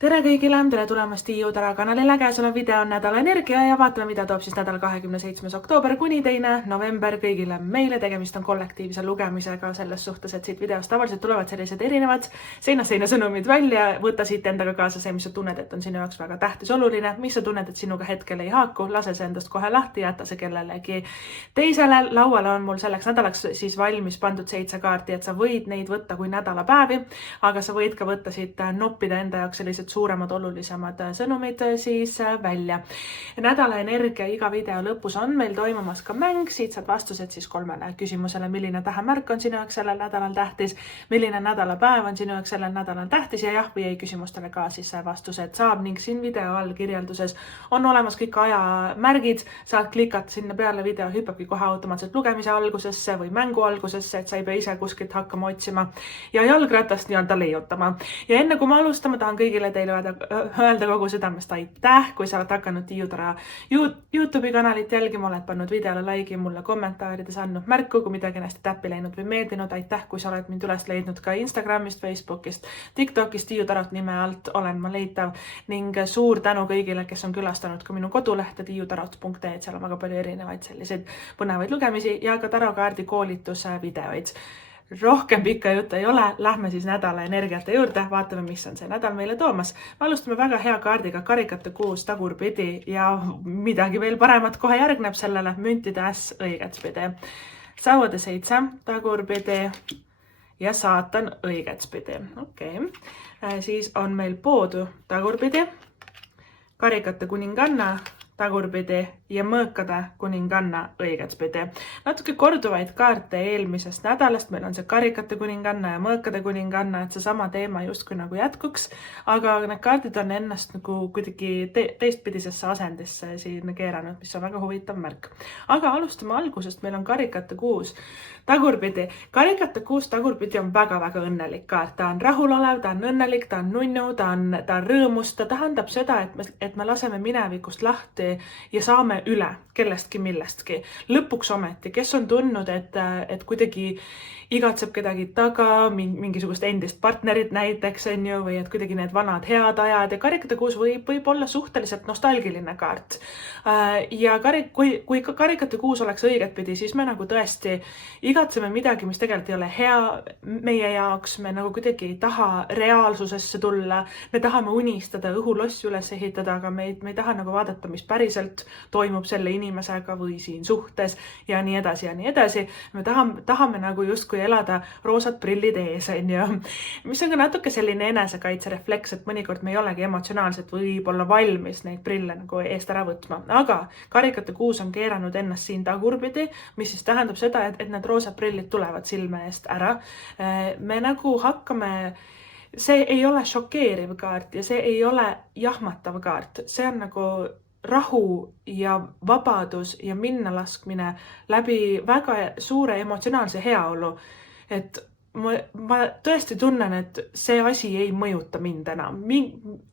Tere kõigile, tere tulemast Tiiu Tara kanalile, käesolev video on nädala energia ja vaatame, mida toob siis nädal 27. oktoober kuni 2. november kõigile meile. Tegemist on kollektiivse lugemisega selles suhtes, et siit videost tavaliselt tulevad sellised erinevad seinast seina sõnumid välja. Võta siit endaga kaasa see, mis sa tunned, et on sinu jaoks väga tähtis, oluline, mis sa tunned, et sinuga hetkel ei haaku, lase see endast kohe lahti, jäta see kellelegi teisele. Lauale on mul selleks nädalaks siis valmis pandud 7 kaarti, et sa võid neid võtta kui nädalapäevi, aga sa võid ka võtta siit noppida enda jaoks sellised suuremad, olulisemad sõnumid siis välja. Nädala energia iga video lõpus on meil toimumas ka mäng, siit saad vastused siis 3 küsimusele, milline tähemärk on sinu jaoks sellel nädalal tähtis, milline nädalapäev on sinu jaoks sellel nädalal tähtis ja jah või ei küsimustele ka siis vastused saab ning siin video all kirjelduses on olemas kõik ajamärgid, saad klikata sinna peale, video hüppabki kohe automaatselt lugemise algusesse või mängu algusesse, et sa ei pea ise kuskilt hakkama otsima ja jalgratast nii-öelda leiutama. Ja enne kui me alustame, tahan kõigile teile öelda kogu südamest aitäh, kui sa oled hakanud Tiiu Tara YouTube'i kanalit jälgima, oled pannud videole like'i, mulle kommentaarides andnud märku, kui midagi on hästi täppi läinud või meeldinud. Aitäh, kui sa oled mind üles leidnud ka Instagramist, Facebookist, TikTokist, Tiiu Tarot nime alt olen ma leitav ning suur tänu kõigile, kes on külastanud ka minu kodulehte tiiutarot.ee, et seal on väga palju erinevaid selliseid põnevaid lugemisi ja ka tarokaardi koolituse videoid. Rohkem pikka juttu ei ole, lähme siis nädala energiate juurde, vaatame, mis on see nädal meile toomas. Me alustame väga hea kaardiga karikate 6 tagurpidi ja midagi veel paremat kohe järgneb sellele, müntide äss õigetspidi. Sauade 7 tagurpidi ja saatan õigetspidi. Okei. Siis on meil poodu tagurpidi, karikate kuninganna tagurpidi ja mõõkade kuninganna õigetspidi. Natuke korduvaid kaarte eelmisest nädalast, meil on see karikate kuninganna ja mõõkade kuninganna, et see sama teema justkui nagu jätkuks, aga need kaardid on ennast nagu kuidagi teistpidisesse asendisse siin keeranud, mis on väga huvitav märk. Aga alustame algusest, meil on karikate 6 tagurpidi. Karikate 6 tagurpidi on väga-väga õnnelik kaart. Ta on rahulolev, ta on õnnelik, ta on nunnu, ta on rõõmus. Ta tähendab seda, et me laseme minevikust lahti ja saame üle kellestki millestki. Lõpuks ometi, kes on tundnud, et kuidagi igatseb kedagi taga, mingisugust endist partnerit näiteks, või et kuidagi need vanad head ajad ja karikate 6 võib olla suhteliselt nostalgiline kaart. Ja kui karikate 6 oleks õigetpidi, siis me nagu tõesti igatseme midagi, mis tegelikult ei ole hea meie jaoks, me nagu kuidagi ei taha reaalsusesse tulla, me tahame unistada, õhulossi üles ehitada, aga me ei taha nagu vaadata, mis päriselt toimub selle inimesega või siin suhtes ja nii edasi ja nii edasi. Me tahame nagu justkui elada roosad prillid ees, mis on ka natuke selline enesekaitserefleks, et mõnikord me ei olegi emotsionaalselt võib-olla valmis neid prille nagu eest ära võtma. Aga karikate 6 on keeranud ennast siin tagurpidi, mis siis tähendab seda, et need roosad prillid tulevad silme eest ära. Me nagu hakkame, see ei ole šokeeriv kaart ja see ei ole jahmatav kaart, see on nagu rahu ja vabadus ja minna laskmine läbi väga suure emotsionaalse heaolu, et ma tõesti tunnen, et see asi ei mõjuta mind enam.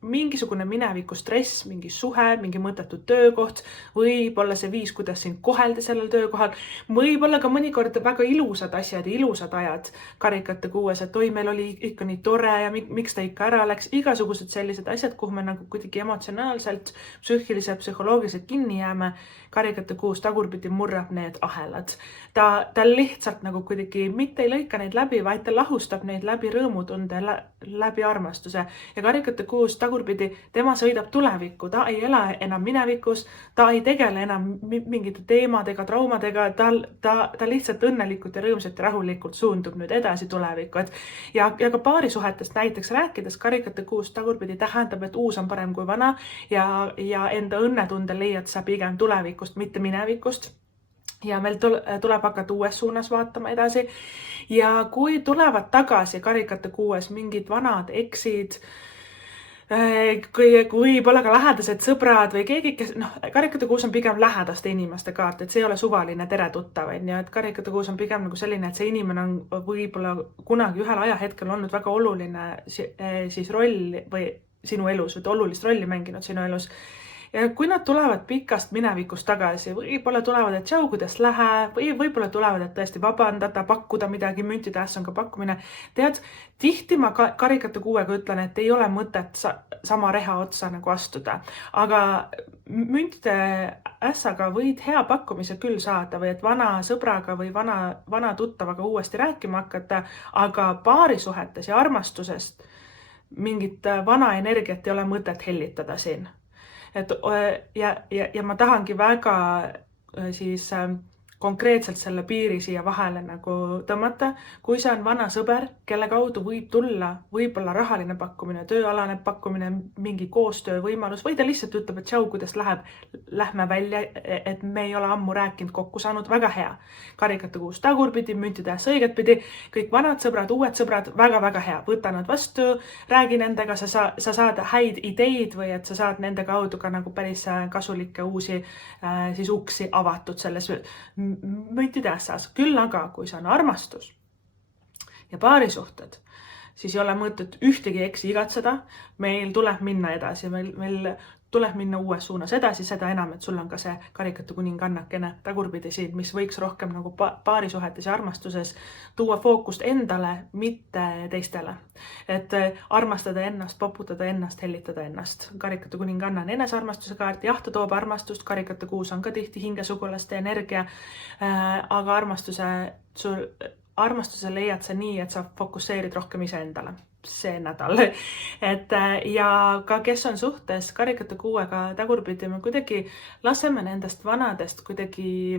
Mingisugune mineviku stress, mingi suhe, mingi mõttetu töökoht, võib-olla see viis, kuidas sind koheldi sellel töökohal, võib-olla ka mõnikord väga ilusad asjad, ilusad ajad karikate 6, et oi, meil oli ikka nii tore ja miks ta ikka ära läks, igasugused sellised asjad, kuhu me nagu kuidagi emotsionaalselt, psüühiliselt, psühholoogiliselt kinni jääme. Karikate 6 tagurpidi murrab need ahelad. Ta lihtsalt nagu kuidagi mitte ei lõika neid läbi, vaid ta lahustab neid läbi rõõmutunde, läbi armastuse. Ja karikate 6 tagurpidi, tema sõidab tulevikku, ta ei ela enam minevikus, ta ei tegele enam mingite teemadega, traumadega, ta lihtsalt õnnelikult ja rõõmsalt ja rahulikult suundub nüüd edasi tulevikku. Ja ka paarisuhetest näiteks rääkides, karikate 6 tagurpidi tähendab, et uus on parem kui vana ja enda õnnetunde leiad sa pigem tulevikust, mitte minevikust. Ja meil tuleb hakata uues suunas vaatama edasi. Ja kui tulevad tagasi karikate 6 mingid vanad eksid, kui võib-olla ka lähedased sõbrad või keegi, kes, karikate 6 on pigem lähedaste inimeste kaart, et see ei ole suvaline tere tuttav, et karikate 6 on pigem nagu selline, et see inimene on võib-olla kunagi ühel ajahetkel olnud väga oluline siis roll või sinu elus, või olulist rolli mänginud sinu elus. Ja kui nad tulevad pikast minevikust tagasi, võib-olla tulevad, et tšau, kuidas läheb, või võib-olla tulevad, et tõesti vabandada, pakkuda midagi, müntide äss on ka pakkumine. Tead, tihti ma karikate kuuega ütlen, et ei ole mõtet sama reha otsa nagu astuda, aga müntide ässaga võid hea pakkumise küll saada või et vana sõbraga või vana tuttavaga uuesti rääkima hakata, aga paarisuhetes ja armastusest mingit vana energiat ei ole mõtet hellitada siin. Ja ma tahangi väga siis konkreetselt selle piiri siia vahele nagu tõmmata, kui see on vana sõber, kelle kaudu võib tulla võib-olla rahaline pakkumine, tööalane pakkumine, mingi koostöö võimalus, või ta lihtsalt ütleb, et tšau, kuidas läheb, lähme välja, et me ei ole ammu rääkinud, kokku saanud, väga hea. Karikate kuus tagurpidi, müntide äss õigetpidi, kõik vanad sõbrad, uued sõbrad, väga-väga hea. Võta nad vastu, räägi nendega, sa saad häid ideid või et sa saad nende kaudu ka nagu päris kasulikke uusi siis uksi avatud selles müntide ässas. Küll aga, kui see on armastus ja paarisuhted, siis ei ole mõtet ühtegi eksi igatseda. Meil tuleb minna edasi, meil tuleb minna uues suunas edasi, seda enam, et sul on ka see karikate kuningannakene tagurpidi siin, mis võiks rohkem nagu paarisuhetes ja armastuses tuua fookust endale, mitte teistele. Et armastada ennast, poputada ennast, hellitada ennast. Karikate kuninganna on enesearmastuse kaart, jah, ta toob armastust, karikate kuus on ka tihti hingesugulaste energia, aga armastuse leiad sa nii, et sa fokusseerid rohkem iseendale see nädal. Ja ka kes on suhtes karikate kuuega tagurpidi, me kuidagi laseme nendest vanadest kuidagi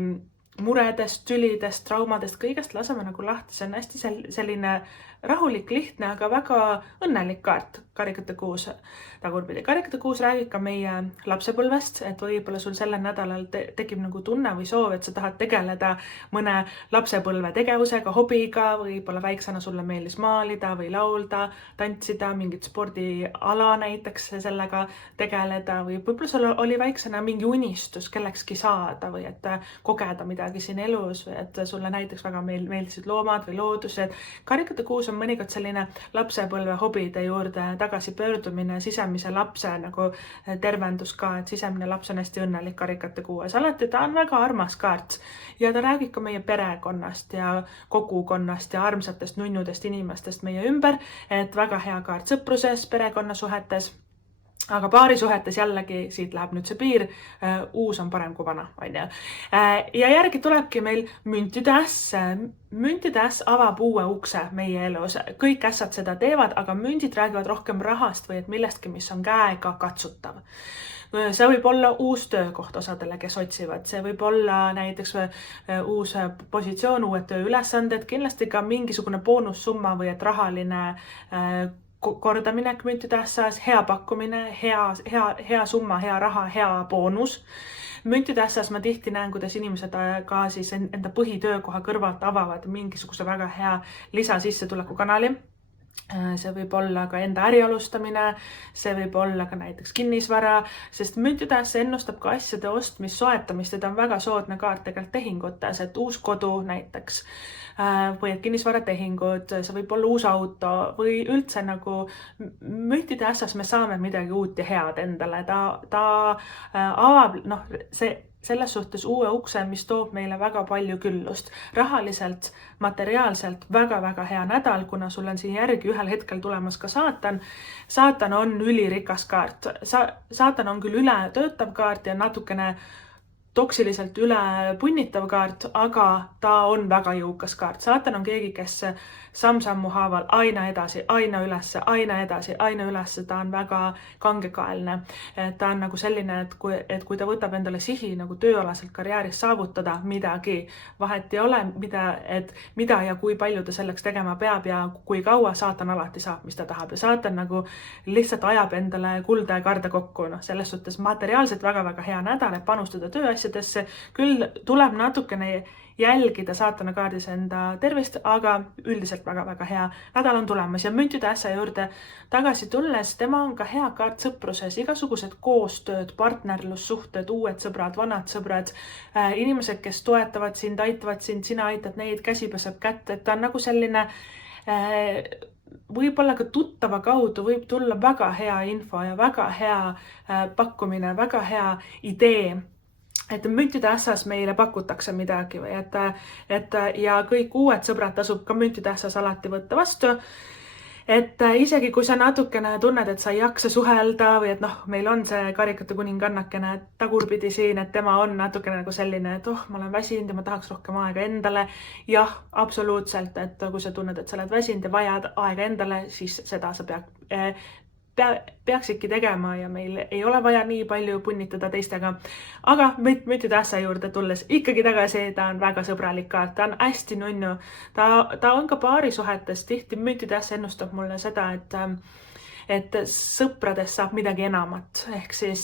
muredest, tülidest, traumadest, kõigest laseme nagu lahti. See on hästi selline rahulik, lihtne, aga väga õnnelik kaart, karikate kuus tagurpidi. Karikate kuus räägib ka meie lapsepõlvest, et võib-olla sul sellel nädalal tekib nagu tunne või soov, et sa tahad tegeleda mõne lapsepõlve tegevusega, hobiga, võib-olla väiksena sulle meeldis maalida või laulda, tantsida, mingit spordiala näiteks sellega tegeleda või võib-olla sul oli väiksena mingi unistus kellekski saada või et kogeda midagi siin elus või et sulle näiteks väga meeldisid loomad või loodus. Karikate kuus on mõnikord selline lapsepõlve hobide juurde tagasi pöördumine, sisemise lapse nagu tervendus ka, et sisemine laps on hästi õnnelik karikate kuues. Alati ta on väga armas kaart ja ta räägib ka meie perekonnast ja kogukonnast ja armsatest nunnudest inimestest meie ümber, et väga hea kaart sõpruses, perekonnasuhetes. Aga paarisuhetes jällegi, siit läheb nüüd see piir, uus on parem kui vana, on ju. Ja järgi tulebki meil müntide äss. Müntide äss avab uue ukse meie elus. Kõik ässad seda teevad, aga mündid räägivad rohkem rahast või et millestki, mis on käega katsutav. See võib olla uus töökoht osadele, kes otsivad. See võib olla näiteks uus positsioon, uued tööülesanded, kindlasti ka mingisugune boonussumma või et rahaline kordaminek müntide ässas, hea pakkumine, hea summa, hea raha, hea boonus. Müntide ässas ma tihti näen, kuidas inimesed ka siis enda põhitöökoha kõrvalt avavad mingisuguse väga hea lisasissetuleku kanali. See võib olla ka enda äri alustamine, see võib olla ka näiteks kinnisvara, sest müntide äss ennustab ka asjade ostmist, soetamist, et on väga soodne kaart tegelikult tehingutes, et uus kodu näiteks või et kinnisvaratehingud, see võib olla uus auto või üldse nagu müntide ässas me saame midagi uut ja head endale. Ta avab selles suhtes uue ukse, mis toob meile väga palju küllust. Rahaliselt, materiaalselt väga-väga hea nädal, kuna sul on siin järgi ühel hetkel tulemas ka saatan. Saatan on ülirikas kaart. Saatan on küll üle töötav kaart ja natukene toksiliselt üle punnitav kaart, aga ta on väga jõukas kaart. Saatan on keegi, kes samm-sammu haaval aina edasi, aina ülesse, aina edasi, aina ülesse. Ta on väga kangekaelne. Ta on nagu selline, et kui ta võtab endale sihi nagu tööalaselt karjääris saavutada midagi, vahet ei ole, mida ja kui palju ta selleks tegema peab ja kui kaua, saatan alati saab, mis ta tahab. Ja saatan nagu lihtsalt ajab endale kulda ja karda kokku. Selles suhtes materiaalselt väga-väga hea nädal, et panustada tööasjadesse. Küll tuleb natukene jälgida saatana kaardis enda tervist, aga üldiselt väga-väga hea nädal on tulemas. Ja müntide ässa juurde tagasi tulles, tema on ka hea kaart sõpruses, igasugused koostööd, partnerlussuhted, uued sõbrad, vanad sõbrad, inimesed, kes toetavad sind, aitavad sind, sina aitad neid, käsi peseb kätt, et ta on nagu selline võib-olla ka tuttava kaudu võib tulla väga hea info ja väga hea pakkumine, väga hea idee, et müntide ässas meile pakutakse midagi või et ja kõik uued sõbrad tasub ka müntide ässas alati võtta vastu. Et isegi kui sa natukene tunned, et sa ei jaksa suhelda või et meil on see karikate kuningannakene tagurpidi siin, et tema on natukene nagu selline, et ma olen väsinud ja ma tahaks rohkem aega endale. Jah, absoluutselt, et kui sa tunned, et sa oled väsinud ja vajad aega endale, siis seda sa peaksidki tegema ja meil ei ole vaja nii palju punnitada teistega. Aga müntide ässa juurde tulles ikkagi tagasi, ta on väga sõbralik kaart, ta on hästi nunnu. Ta on ka paarisuhetes, tihti müntide ässa ennustab mulle seda, et sõpradest saab midagi enamat. Ehk siis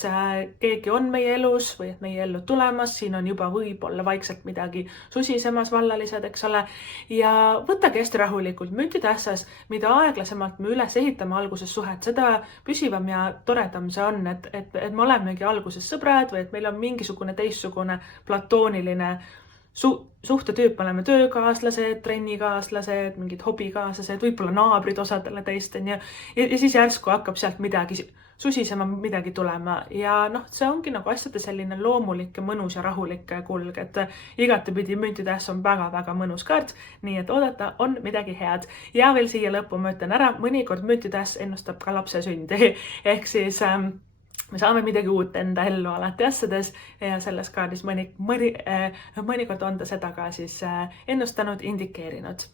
keegi on meie elus või et meie ellu tulemas, siin on juba võib-olla vaikselt midagi susisemas vallalised, eks ole. Ja võtagi hästi rahulikult. Müntide ässas, mida aeglasemalt me üles ehitame alguses suhet, seda püsivam ja toredam see on, et me olemegi alguses sõbrad või et meil on mingisugune teistsugune platooniline suhtetüüp, oleme töökaaslased, trennikaaslased, mingid hobikaaslased, võib-olla naabrid osadele teist ja siis järsku hakkab sealt midagi susisema, midagi tulema ja see ongi nagu asjade selline loomulik ja mõnus ja rahulik kulg, et igatepidi müntide äss on väga-väga mõnus kaart, nii et oodata on midagi head. Ja veel siia lõppu ma ütlen ära, mõnikord müntide äss ennustab ka lapse sündi, ehk siis me saame midagi uut enda ellu alati asjades ja selles kaardis mõnikord on ta seda ka siis ennustanud, indikeerinud.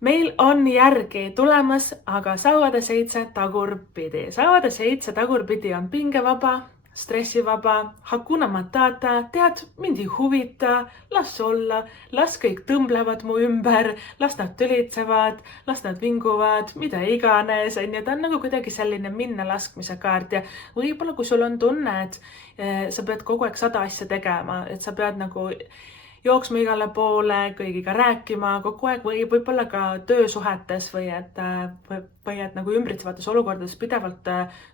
Meil on järgi tulemas, aga Sauade 7 tagurpidi. Sauade 7 tagurpidi on pingevaba, stressivaba, Hakuna Matata, tead, mind ei huvita, las olla, las kõik tõmblevad mu ümber, las nad tülitsevad, las nad vinguvad, mida iganes, ta on nagu kuidagi selline minna laskmise kaart ja võib-olla kui sul on tunne, et sa pead kogu aeg 100 asja tegema, et sa pead nagu jooksma igale poole, kõigiga rääkima kogu aeg või võib-olla ka töösuhetes või et nagu ümbritsevates olukordades pidevalt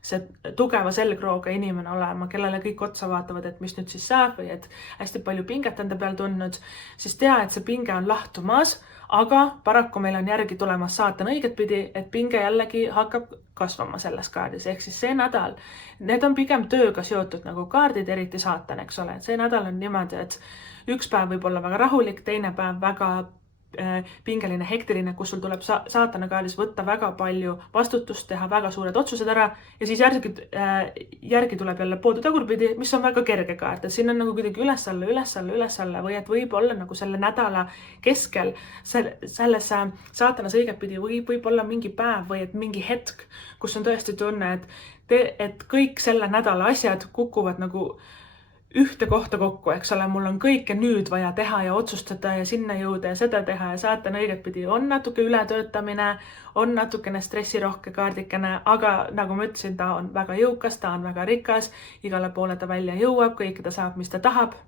see tugeva selgrooga inimene olema, kellele kõik otsa vaatavad, et mis nüüd siis saab või et hästi palju pinget enda peal tundnud, siis tea, et see pinge on lahtumas, aga paraku meil on järgi tulemas saatan õiget pidi, et pinge jällegi hakkab kasvama selles kaardis, ehk siis see nädal, need on pigem tööga seotud nagu kaardid, eriti saatan, eks ole, et see nädal on niimoodi, et üks päev võib olla väga rahulik, teine päev väga pingeline, hektiline, kus sul tuleb saatana kaardis võtta väga palju vastutust, teha väga suured otsused ära ja siis järgi tuleb jälle poodu tagurpidi, mis on väga kerge kaart, et siin on nagu kuidagi üles-alla või et võib olla nagu selle nädala keskel selles saatanas õigetpidi võib olla mingi päev või et mingi hetk, kus on tõesti tunne, et kõik selle nädala asjad kukuvad nagu ühte kohta kokku, eks ole, mul on kõike nüüd vaja teha ja otsustada ja sinna jõuda ja seda teha ja saatan õigetpidi on natuke ületöötamine, on natukene stressirohke kaardikene, aga nagu ma ütlesin, ta on väga jõukas, ta on väga rikas, igale poole ta välja jõuab, kõike ta saab, mis ta tahab.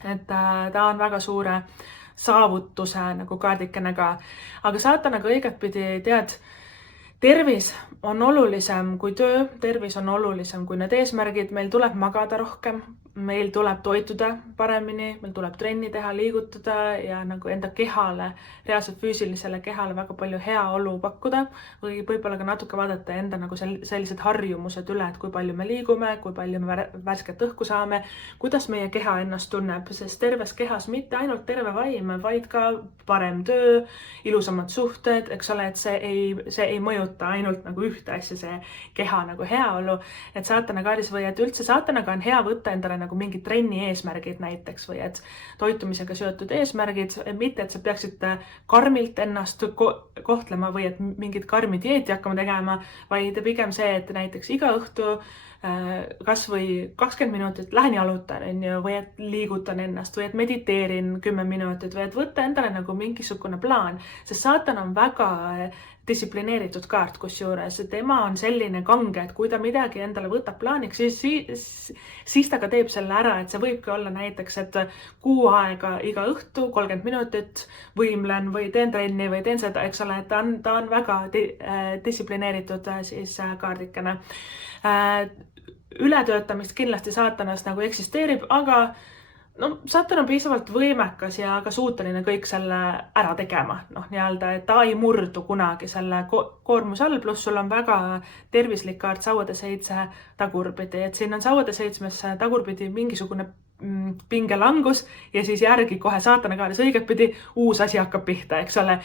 Et ta on väga suure saavutuse nagu kaardikene ka, aga saatanaga õigetpidi tead, tervis on olulisem kui töö, tervis on olulisem kui need eesmärgid, meil tuleb magada rohkem, meil tuleb toituda paremini, meil tuleb trenni teha, liigutada ja nagu enda kehale, reaalselt füüsilisele kehale väga palju heaolu pakkuda või võib-olla ka natuke vaadata enda nagu sellised harjumused üle, et kui palju me liigume, kui palju me värsket õhku saame, kuidas meie keha ennast tunneb, sest terves kehas mitte ainult terve vaim, vaid ka parem töö, ilusamad suhted, eks ole, et see ei mõjuta ainult nagu ühte asja, see keha nagu heaolu, et saatana kaardis või et üldse saatanaga on hea võtta endale nagu mingid trenni eesmärgid näiteks või et toitumisega seotud eesmärgid, mitte et sa peaksid karmilt ennast kohtlema või et mingit karmi dieeti hakkama tegema, vaid pigem see, et näiteks iga õhtu kas või 20 minutit lähen jalutan või et liigutan ennast või et mediteerin 10 minutit või et võtta endale nagu mingisugune plaan, sest saatan on väga distsiplineeritud kaart, kusjuures tema on selline kange, et kui ta midagi endale võtab plaaniks, siis ta ka teeb selle ära, et see võibki olla näiteks, et kuu aega iga õhtu 30 minutit võimlen või teen trenni või teen seda, eks ole, et ta on väga distsiplineeritud siis kaardikene. Ületöötamist kindlasti saatanas nagu eksisteerib, aga no saatan on piisavalt võimekas ja ka suuteline kõik selle ära tegema, nii-öelda, et ta ei murdu kunagi selle koormuse all, pluss sul on väga tervislik kaart sauade 7 tagurpidi, et siin on sauade 7 tagurpidi mingisugune pingelangus ja siis järgi kohe saatana kaardis õigetpidi uus asi hakkab pihta, eks ole,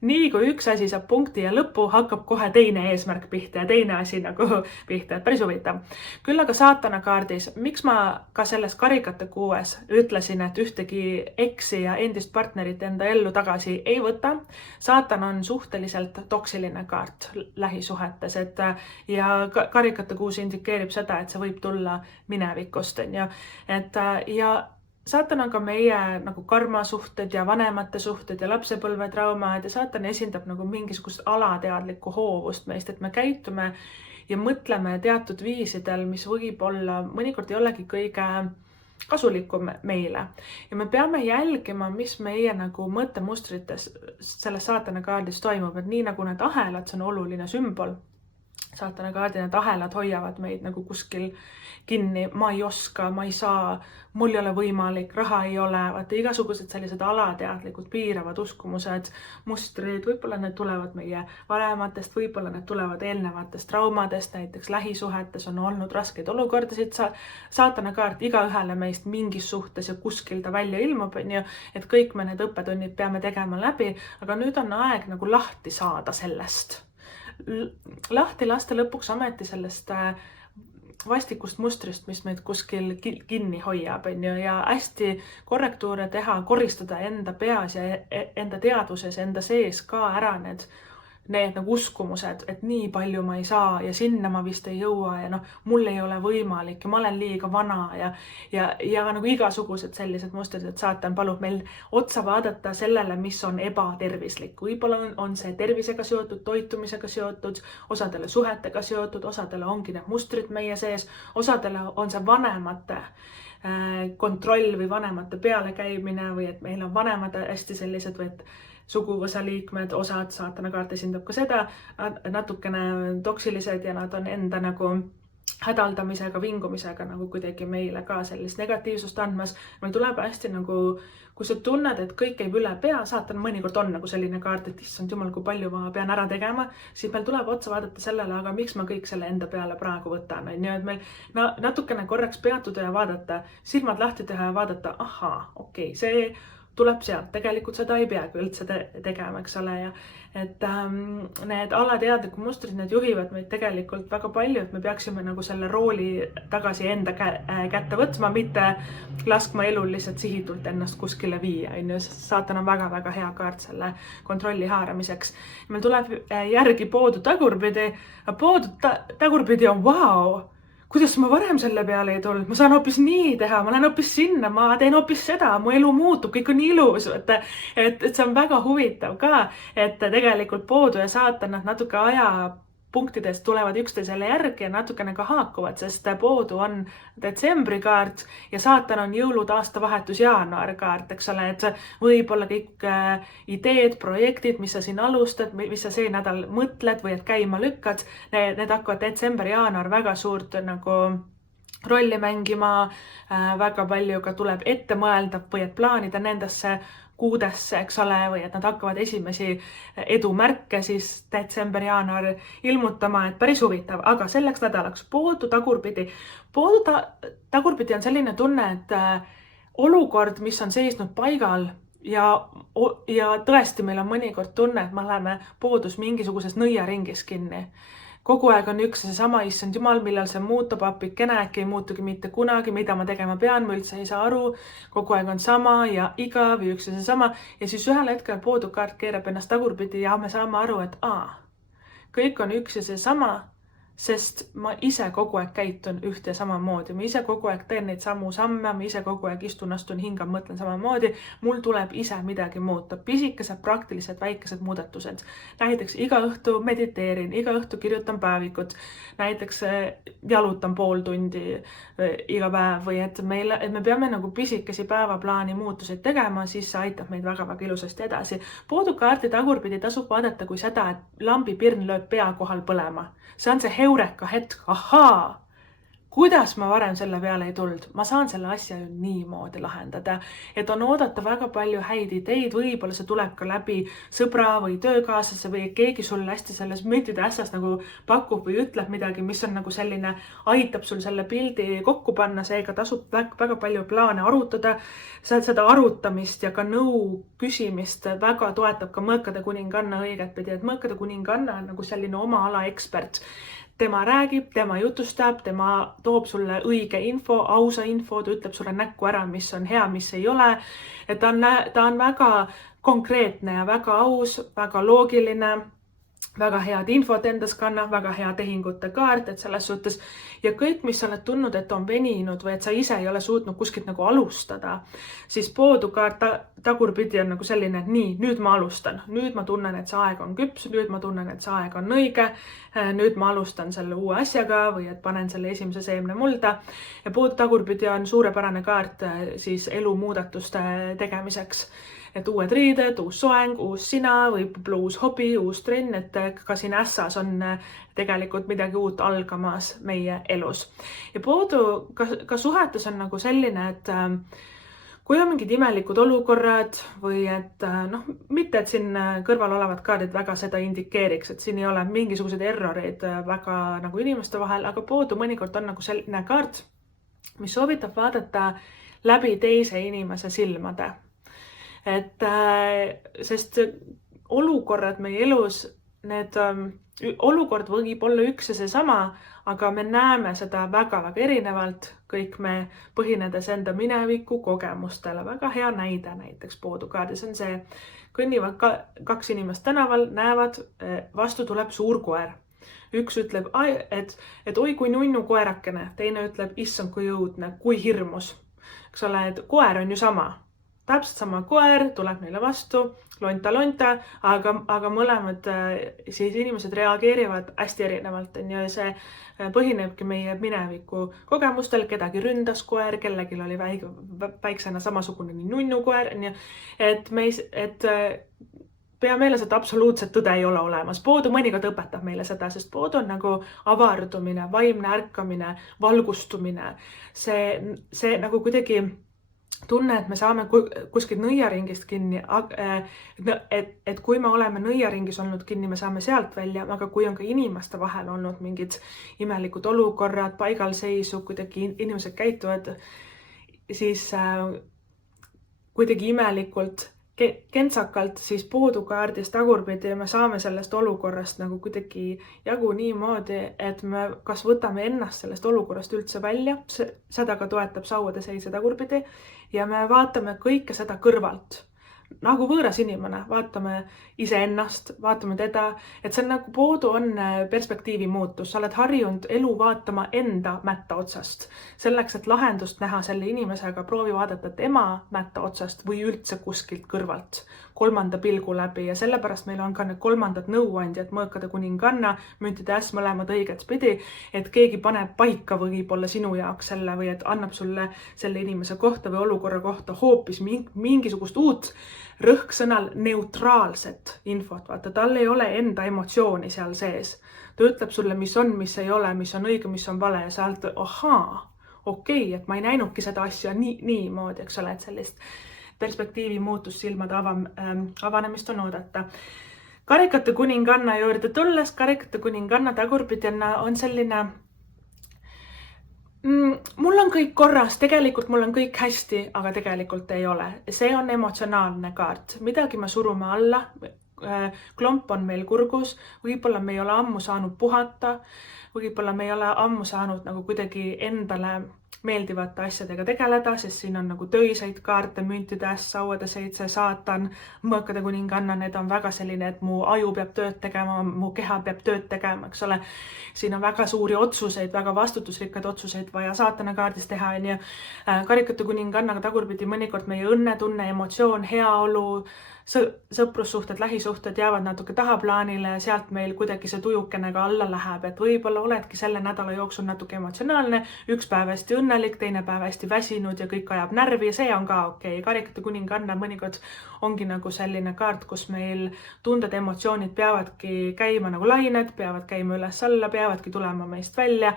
nii kui üks asi saab punkti ja lõppu, hakkab kohe teine eesmärk pihta ja teine asi nagu pihta, et päris huvitav. Küll aga saatana kaardis, miks ma ka selles karikate 6 ütlesin, et ühtegi eksi ja endist partnerit enda ellu tagasi ei võta. Saatan on suhteliselt toksiline kaart lähisuhetes, et ja karikate 6 indikeerib seda, et see võib tulla minevikust, ja saatan on ka meie nagu karmasuhted ja vanemate suhted ja lapsepõlvetraumad ja saatan esindab nagu mingisugust alateadlikku hoovust meist, et me käitume ja mõtleme teatud viisidel, mis võib olla, mõnikord ei olegi kõige kasulikum meile. Ja me peame jälgima, mis meie nagu mõttemustrites selles saatana kaardis toimub, et nii nagu need ahelad, see on oluline sümbol. Saatana kaardi need ahelad hoiavad meid nagu kuskil kinni, ma ei oska, ma ei saa, mul ei ole võimalik, raha ei ole, vaata igasugused sellised alateadlikud piiravad uskumused, mustrid, võib-olla need tulevad meie vanematest, võib-olla need tulevad eelnevatest traumadest, näiteks lähisuhetes on olnud raskeid olukordasid, saatana kaart igaühele meist mingis suhtes ja kuskil ta välja ilmub, et kõik me need õppetunnid peame tegema läbi, aga nüüd on aeg nagu lahti saada sellest. Lahti lasta lõpuks ameti sellest vastikust mustrist, mis meid kuskil kinni hoiab, ja hästi korrektuure teha, koristada enda peas ja enda teadvuses, enda sees ka ära need nagu uskumused, et nii palju ma ei saa ja sinna ma vist ei jõua ja mul ei ole võimalik ja ma olen liiga vana ja nagu igasugused sellised mustrid, et saatan palub meil otsa vaadata sellele, mis on ebatervislik. Võib-olla on see tervisega seotud, toitumisega seotud, osadele suhetega seotud, osadele ongi need mustrid meie sees, osadele on see vanemate kontroll või vanemate pealekäimine või et meil on vanemad hästi sellised või et suguvõsa liikmed, osad saatana kaart esindab ka seda, natukene toksilised ja nad on enda nagu hädaldamisega, vingumisega nagu kuidagi meile ka sellist negatiivsust andmas. Meil tuleb hästi nagu, kui sa tunned, et kõik käib üle pea, saatan mõnikord on nagu selline kaart, et issand jumal, kui palju ma pean ära tegema, siis meil tuleb otsa vaadata sellele, aga miks ma kõik selle enda peale praegu võtan. Et meil natukene korraks peatuda ja vaadata, silmad lahti teha ja vaadata, okei, see tuleb sealt, tegelikult seda ei peagi üldse tegema, eks ole, ja et need alateadlikud mustrid, need juhivad meid tegelikult väga palju, et me peaksime nagu selle rooli tagasi enda kätte võtma, mitte laskma elul lihtsalt sihitult ennast kuskile viia, saatan on väga-väga hea kaart selle kontrolli haaramiseks. Meil tuleb järgi poodu tagurpidi, poodu tagurpidi on vau! Kuidas ma varem selle peale ei tulnud, ma saan hoopis nii teha, ma lähen hoopis sinna, ma teen hoopis seda, mu elu muutub, kõik on ilus, et see on väga huvitav ka, et tegelikult poodu ja saatan natuke ajapunktidest tulevad üksteisele järgi ja natukene ka haakuvad, sest poodu on detsembri kaart ja saatan on jõulud, aastavahetus, jaanuari kaart, eks ole, et võib-olla kõik ideed, projektid, mis sa siin alustad, mis sa see nädal mõtled või et käima lükkad, need hakkavad detsember, jaanuar väga suurt nagu rolli mängima, väga palju ka tuleb ette mõelda või et plaanida nendesse kuudesse, eks ole, või et nad hakkavad esimesi edumärke siis detsember, jaanuar ilmutama, et päris huvitav, aga selleks nädalaks poodu tagurpidi. Poodu tagurpidi on selline tunne, et olukord, mis on seisnud paigal ja tõesti meil on mõnikord tunne, et me oleme poodus mingisuguses nõiaringis kinni. Kogu aeg on üks ja seesama, issand jumal, millal see muutub, appikene, äkki ei muutugi mitte kunagi, mida ma tegema pean, ma üldse ei saa aru, kogu aeg on sama ja igav ja üks ja seesama ja siis ühel hetkel poodukaart keerab ennast tagurpidi ja me saame aru, et kõik on üks ja seesama, sest ma ise kogu aeg käitun ühte ja samamoodi, ma ise kogu aeg teen neid samu samme, ma ise kogu aeg istun, astun, hingan, mõtlen samamoodi, mul tuleb ise midagi muuta, pisikesed, praktilised, väikesed muudatused. Näiteks iga õhtu mediteerin, iga õhtu kirjutan päevikut, näiteks jalutan pool tundi iga päev või et me peame nagu pisikesi päevaplaani muutuseid tegema, siis see aitab meid väga-väga ilusasti edasi. Poodukaarti tagurpidi tasub vaadata kui seda, et lambipirn lööb pea kohal põlema. See on see heureka hetk, kuidas ma varem selle peale ei tulnud? Ma saan selle asja ju niimoodi lahendada, et on oodata väga palju häid ideid, võib-olla see tuleb ka läbi sõbra või töökaaslase või keegi sulle hästi selles müntide ässas nagu pakub või ütleb midagi, mis on nagu selline, aitab sul selle pildi kokku panna, seega tasub väga palju plaane arutada. Seda arutamist ja ka nõu küsimist väga toetab ka Mõõkade kuninganna õigetpidi, et Mõõkade kuninganna on nagu selline oma ala ekspert. Tema räägib, tema jutustab, tema toob sulle õige info, ausa info, ta ütleb sulle näkku ära, mis on hea, mis ei ole. Et ta on väga konkreetne ja väga aus, väga loogiline, väga head infot endas kannab, väga hea tehingute kaart, et selles suhtes ja kõik, mis sa oled tundnud, et on veninud või et sa ise ei ole suutnud kuskilt nagu alustada, siis poodukaart tagurpidi on nagu selline, et nii, nüüd ma alustan, nüüd ma tunnen, et see aeg on küps, nüüd ma tunnen, et see aeg on õige, nüüd ma alustan selle uue asjaga või et panen selle esimese seemne mulda ja poodu tagurpidi on suurepärane kaart siis elumuudatuste tegemiseks. Et uued riided, uus soeng, uus sina, võib-olla uus hobi, uus trenn, et ka siin ässas on tegelikult midagi uut algamas meie elus. Ja poodu ka suhetes on nagu selline, et kui on mingid imelikud olukorrad või et mitte, et siin kõrval olevad kaardid väga seda indikeeriks, et siin ei ole mingisuguseid erroreid väga nagu inimeste vahel, aga poodu mõnikord on nagu selline kaart, mis soovitab vaadata läbi teise inimese silmade. Et sest olukorrad meie elus, need olukord võib olla üks ja seesama, aga me näeme seda väga-väga erinevalt, kõik me põhinedes enda mineviku kogemustele. Väga hea näide näiteks poodukaardis on see, kõnnivad kaks inimest tänaval, näevad, vastu tuleb suur koer. Üks ütleb, et oi kui nunnu koerakene, teine ütleb, issand kui õudne, kui hirmus. Eks ole, et koer on ju sama. Täpselt sama koer, tuleb neile vastu, lonta, aga mõlemad siis inimesed reageerivad hästi erinevalt. Ja see põhinebki meie mineviku kogemustel, kedagi ründas koer, kellelgi oli väiksena samasugune nunnu koer. Et pea meeles, et absoluutselt tõde ei ole olemas. Poodu mõnikord õpetab meile seda, sest poodu on nagu avardumine, vaimne ärkamine, valgustumine. See nagu kuidagi tunne, et me saame kuskilt nõiaringist kinni, et kui me oleme nõiaringis olnud kinni, me saame sealt välja, aga kui on ka inimeste vahel olnud mingid imelikud olukorrad, paigalseisu, kuidagi inimesed käituvad, siis kuidagi imelikult, kentsakalt, siis poodukaardist tagurpidi me saame sellest olukorrast nagu kuidagi jagu niimoodi, et me kas võtame ennast sellest olukorrast üldse välja, seda ka toetab sauade seise tagurpidi ja me vaatame kõike seda kõrvalt. Nagu võõras inimene, vaatame iseennast, vaatame teda, et see on nagu poodu on perspektiivi muutus. Sa oled harjunud elu vaatama enda mätta otsast. Selleks, et lahendust näha selle inimesega, proovi vaadata tema mätta otsast või üldse kuskilt kõrvalt, kolmanda pilgu läbi ja sellepärast meil on ka need kolmandad nõuandjad, Mõõkade kuninganna, müntide äss mõlemad õigets pidi, et keegi paneb paika võib-olla sinu jaoks selle või et annab sulle selle inimese kohta või olukorra kohta hoopis mingisugust uut rõhksõnal neutraalset infot. Vaata, tal ei ole enda emotsiooni seal sees. Ta ütleb sulle, mis on, mis ei ole, mis on õige, mis on vale ja sealt, okei, et ma ei näinudki seda asja niimoodi, eks ole, et sellist perspektiivi muutus silmade avanemist on oodata. Karikate kuninganna juurde tulles, karikate kuninganna tagurpidena on selline mul on kõik korras, tegelikult mul on kõik hästi, aga tegelikult ei ole. See on emotsionaalne kaart. Midagi me surume alla, klomp on meil kurgus, võib-olla me ei ole ammu saanud puhata, võib-olla me ei ole ammu saanud nagu kuidagi endale meeldivate asjadega tegeleda, sest siin on nagu töiseid kaarte, müntide äss, sauade seitse, saatan, Mõõkade kuninganna, need on väga selline, et mu aju peab tööd tegema, mu keha peab tööd tegema, eks ole. Siin on väga suuri otsuseid, väga vastutusrikkad otsuseid vaja saatana kaardis teha. Karikate kuningannaga tagurpidi mõnikord meie õnnetunne, emotsioon, heaolu, sõprussuhted, lähisuhted jäävad natuke tahaplaanile ja sealt meil kuidagi see tujukene ka alla läheb, et võib-olla oledki selle nädala jooksul natuke emotsionaalne, üks päev hästi õnnelik, teine päev hästi väsinud ja kõik ajab närvi ja see on ka okei. Karikate kuninganna mõnikord ongi nagu selline kaart, kus meil tunded, emotsioonid peavadki käima nagu lained, peavad käima üles-alla, peavadki tulema meist välja.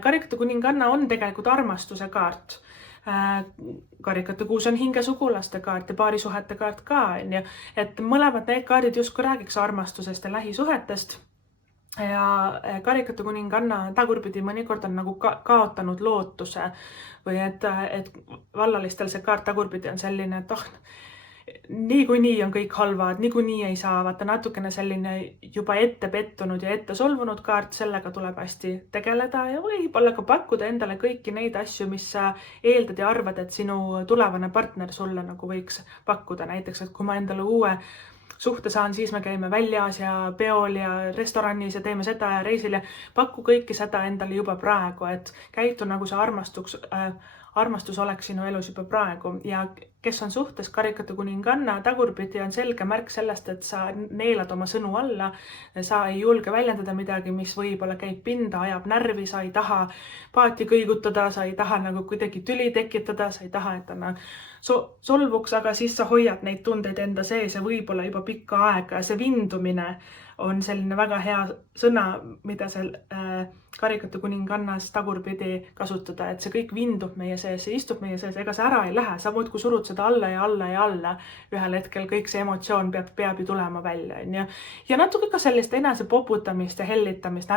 Karikate kuninganna on tegelikult armastuse kaart. Karikate kuus on hingesugulaste kaart ja paarisuhete kaart ka, et mõlemad need kaardid justkui räägiks armastusest ja lähisuhetest. Ja karikate kuninganna tagurpidi mõnikord on nagu kaotanud lootuse või et vallalistel see kaart tagurpidi on selline, et niikuinii on kõik halvad, niikuinii ei saa, vaata natukene selline juba ette pettunud ja ette solvunud kaart, sellega tuleb hästi tegeleda ja võib-olla ka pakkuda endale kõiki neid asju, mis sa eeldad ja arvad, et sinu tulevane partner sulle nagu võiks pakkuda. Näiteks, et kui ma endale uue suhte saan, siis me käime väljas ja peol ja restoranis ja teeme seda ja reisil ja paku kõiki seda endale juba praegu, et käitu nagu see armastus oleks sinu elus juba praegu ja kes on suhtes karikate kuninganna tagurpidi on selge märk sellest, et sa neelad oma sõnu alla, sa ei julge väljendada midagi, mis võib-olla käib pinda, ajab närvi, sa ei taha paati kõigutada, sa ei taha nagu kuidagi tüli tekitada, sa ei taha, et ta solvuks, aga siis sa hoiad neid tundeid enda sees ja võib-olla juba pikka aega. See vindumine on selline väga hea sõna, mida seal karikate kuningannas tagurpidi kasutada, et see kõik vindub meie sees, see istub meie sees, ega see ära ei lähe, sa muudkui surud seda alla ja alla ja alla. Ühel hetkel kõik see emotsioon peab ju tulema välja. Ja natuke ka sellist enese poputamist ja hellitamist,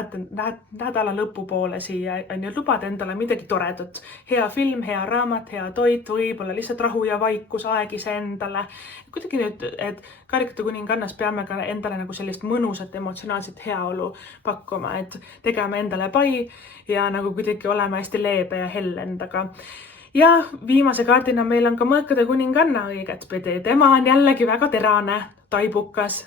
nädala lõpupoole siia, lubad endale midagi toredat. Hea film, hea raamat, hea toit, võib-olla lihtsalt rahu ja vaikus, aeg iseendale. Kuidagi nüüd, et karikate kuningannas peame ka endale nagu sellist mõnusat emotsionaalset heaolu pakkuma, et tegeme endale pai ja nagu kuidagi oleme hästi leebe ja hell endaga. Ja viimase kaardina meil on ka mõõkade kuninganna õigetpidi. Tema on jällegi väga terane, taibukas.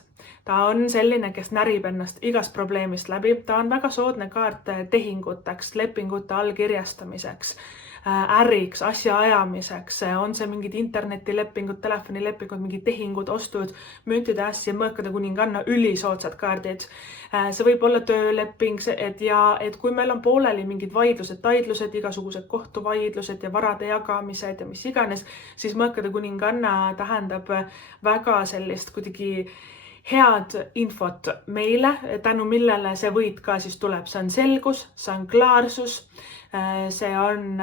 Ta on selline, kes närib ennast igast probleemist läbi. Ta on väga soodne kaart tehinguteks, lepingute allkirjastamiseks, äriks, asja ajamiseks, on see mingid internetilepingud, telefonilepingud, mingid tehingud, ostud, müntide äss ja mõõkade kuninganna ülisoodsad kaardid. See võib olla tööleping, et kui meil on pooleli mingid vaidlused, taidlused, igasugused kohtuvaidlused ja varade jagamised ja mis iganes, siis mõõkade kuninganna tähendab väga sellist kuidagi head infot meile, tänu millele see võit ka siis tuleb. See on selgus, see on klaarsus, see on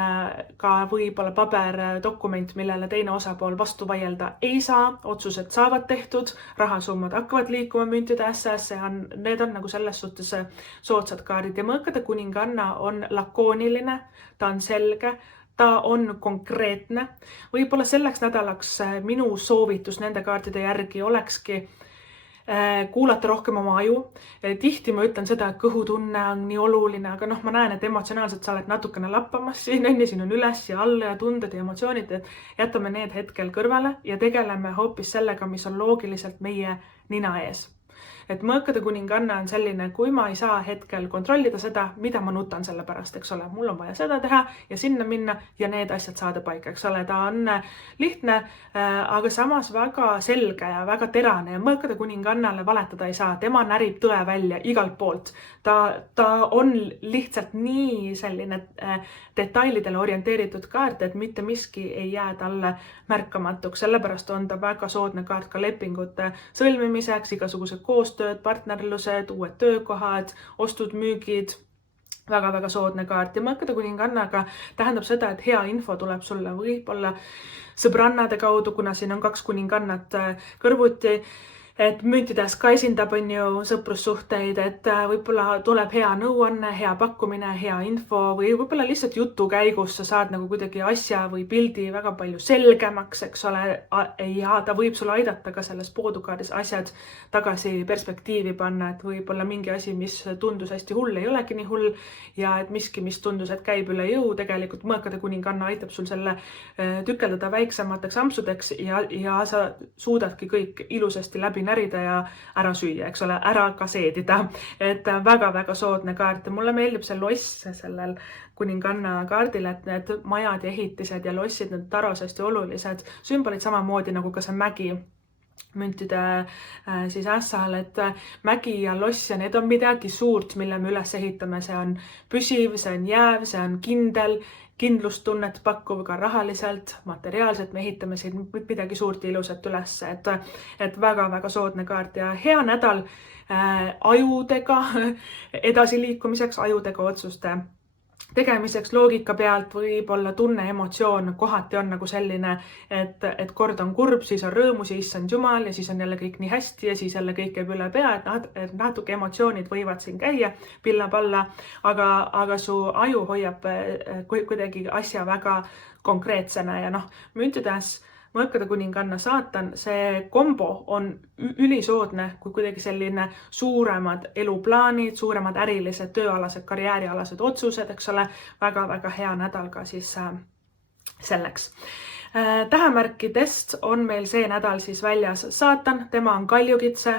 ka võib-olla paberdokument, millele teine osapool vastu vaielda ei saa, otsused saavad tehtud, rahasummad hakkavad liikuma müntide ässas, need on nagu selles suhtes soodsad kaardid. Ja mõõkade kuninganna on lakooniline, ta on selge, ta on konkreetne. Võib-olla selleks nädalaks minu soovitus nende kaardide järgi olekski kuulata rohkem oma aju. Tihti ma ütlen seda, et kõhutunne on nii oluline, aga ma näen, et emotsionaalselt sa oled natukene lappamas siin on üles ja alla ja tunded ja emotsioonid, et jätame need hetkel kõrvale ja tegeleme hoopis sellega, mis on loogiliselt meie nina ees. Et mõõkade kuninganna on selline, kui ma ei saa hetkel kontrollida seda, mida ma nutan selle pärast, eks ole. Mul on vaja seda teha ja sinna minna ja need asjad saada paika, eks ole. Ta on lihtne, aga samas väga selge ja väga terane ja mõõkade kuningannale valetada ei saa. Tema närib tõe välja igalt poolt. Ta on lihtsalt nii selline detailidele orienteeritud kaart, et mitte miski ei jää talle märkamatuks. Sellepärast on ta väga soodne kaart ka lepingute sõlmimiseks, igasugused koostööd, partnerlused, uued töökohad, ostud, müügid. Väga-väga soodne kaart ja mõõkade kuningannaga tähendab seda, et hea info tuleb sulle võib-olla sõbrannade kaudu, kuna siin on 2 kuningannat kõrvuti. Et müntides ka esindab on ju sõprussuhteid, et võib-olla tuleb hea nõuanne, hea pakkumine, hea info või võib-olla lihtsalt jutu käigus sa saad nagu kuidagi asja või pildi väga palju selgemaks, eks ole. Ja ta võib sulle aidata ka selles poodukaardis asjad tagasi perspektiivi panna, et võib-olla mingi asi, mis tundus hästi hull, ei olegi nii hull ja et miski, mis tundus, et käib üle jõu, tegelikult mõõkade kuninganna aitab sul selle tükeldada väiksemateks ampsudeks ja sa suudadki kõik ilusasti läbi närida ja ära süüa, eks ole, ära ka seedida. Et väga-väga soodne kaart ja mulle meeldib see loss sellel kuninganna kaardil, et need majad ja ehitised ja lossid, need taros hästi olulised sümbolid samamoodi nagu ka see mägi. müntide siis ässal, et mägi ja loss ja need on midagi suurt, mille me üles ehitame. See on püsiv, see on jääv, see on kindel, kindlustunnet pakkuv ka rahaliselt, materiaalselt. Me ehitame siin midagi suurt ja ilusat üles, et väga-väga soodne kaart ja hea nädal ajudega edasiliikumiseks, ajudega otsuste tegemiseks loogika pealt. Võib-olla tunne, emotsioon kohati on nagu selline, et kord on kurb, siis on rõõmu, siis issand jumal ja siis on jälle kõik nii hästi ja siis jälle kõik käib üle pea, et natuke emotsioonid võivad siin käia pilla-palla, aga su aju hoiab kuidagi asja väga konkreetsena ja müntides mõõkade kuninganna saatan, see kombo on ülisoodne, kui kuidagi selline suuremad eluplaanid, suuremad ärilised, tööalased, karjäärialased otsused, eks ole, väga-väga hea nädal ka siis selleks. Tähemärkidest on meil see nädal siis väljas saatan, tema on kaljukitse,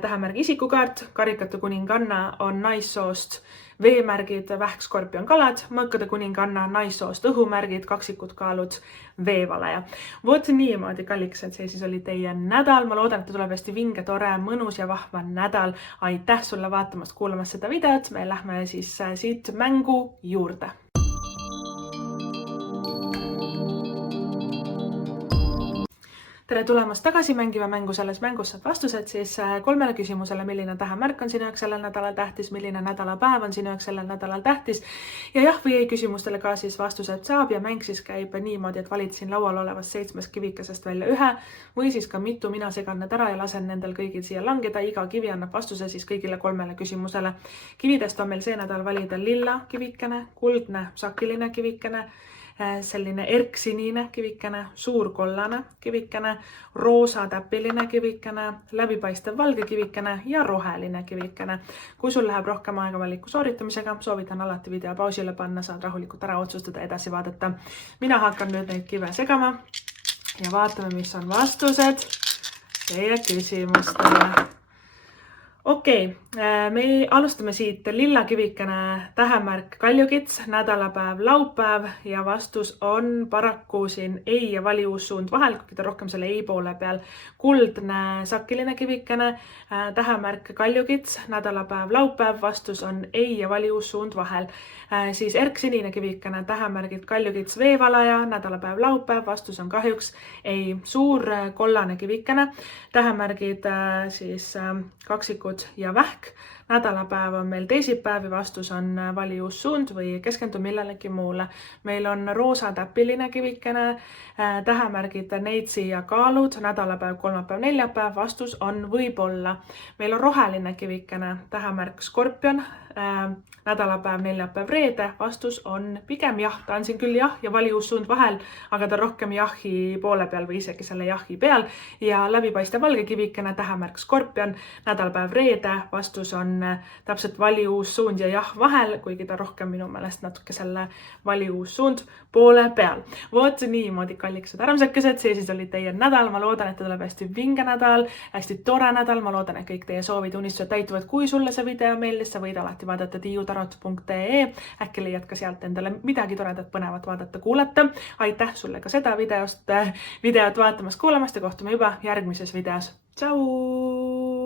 tähemärgi isikukaart, karikate kuninganna on naissoost, veemärgid, vähk, skorpion, kalad, mõõkade kuninganna, naissoost, õhumärgid, kaksikud, kaalud, veevalaja. Vot niimoodi, kalliksed, see siis oli teie nädal. Ma loodan, et tuleb hästi vinge, tore, mõnus ja vahva nädal. Aitäh sulle vaatamast, kuulamast seda videot. Me lähme siis siit mängu juurde. Tere tulemast tagasi, mängime mängu. Selles mängus saad vastused siis 3 küsimusele, milline tähemärk on sinu jaoks sellel nädalal tähtis, milline nädalapäev on sinu jaoks sellel nädalal tähtis ja jah või ei küsimustele ka siis vastused saab ja mäng siis käib niimoodi, et valid siin laual olevast 7 kivikesest välja ühe või siis ka mitu. Mina segan need ära ja lasen nendel kõigil siia langeda. Iga kivi annab vastuse siis kõigile 3 küsimusele. Kividest on meil see nädal valida lilla kivikene, kuldne sakiline kivikene, selline erksinine kivikene, suur kollane kivikene, roosa täpiline kivikene, läbipaistev valge kivikene ja roheline kivikene. Kui sul läheb rohkem aega valiku sooritamisega, soovitan alati video pausile panna, saad rahulikult ära otsustada, edasi vaadata. Mina hakkan nüüd neid kive segama ja vaatame, mis on vastused teie küsimustele. Okei, me alustame siit. Lilla kivikene, tähemärk kaljukits, nädalapäev laupäev ja vastus on paraku siin ei ja vali uus suund vahel, kuigi ta rohkem selle ei poole peal. Kuldne sakiline kivikene, tähemärk kaljukits, nädalapäev laupäev, vastus on ei ja vali uus suund vahel. Siis erksinine kivikene, tähemärgid kaljukits, veevalaja, nädalapäev laupäev, vastus on kahjuks ei. Suur kollane kivikene, tähemärgid siis kaksikud ja vähk. Nädalapäev on meil teisipäev ja vastus on vali uus suund või keskendu millelegi muule. Meil on roosa täpiline kivikene, tähemärgid neitsi ja kaalud, nädalapäev, kolmapäev, neljapäev, vastus on võib-olla. Meil on roheline kivikene, tähemärk skorpion, nädalapäev, neljapäev, reede, vastus on pigem jah. Ta on siin küll jah ja vali uus suund vahel, aga ta rohkem jahi poole peal või isegi selle jahi peal. Ja läbipaistev valge kivikene, tähemärk skorpion, nädalapäev, reede, vastus on täpselt vali uus suund ja jah vahel, kuigi ta rohkem minu meelest natuke selle vali uus suund poole peal. Vot niimoodi, kalliksed armsakesed, see siis oli teie nädal. Ma loodan, et tuleb hästi vinge nädal, hästi tore nädal. Ma loodan, et kõik teie soovid ja unistused täituvad. Kui sulle see video meeldis, sa võid alati vaadata tiiutarot.ee. Äkki leiad ka sealt endale midagi toredat, põnevat vaadata, kuulata. Aitäh sulle ka seda videot vaatamast, kuulamast ja kohtume juba järgmises videos. Tšau!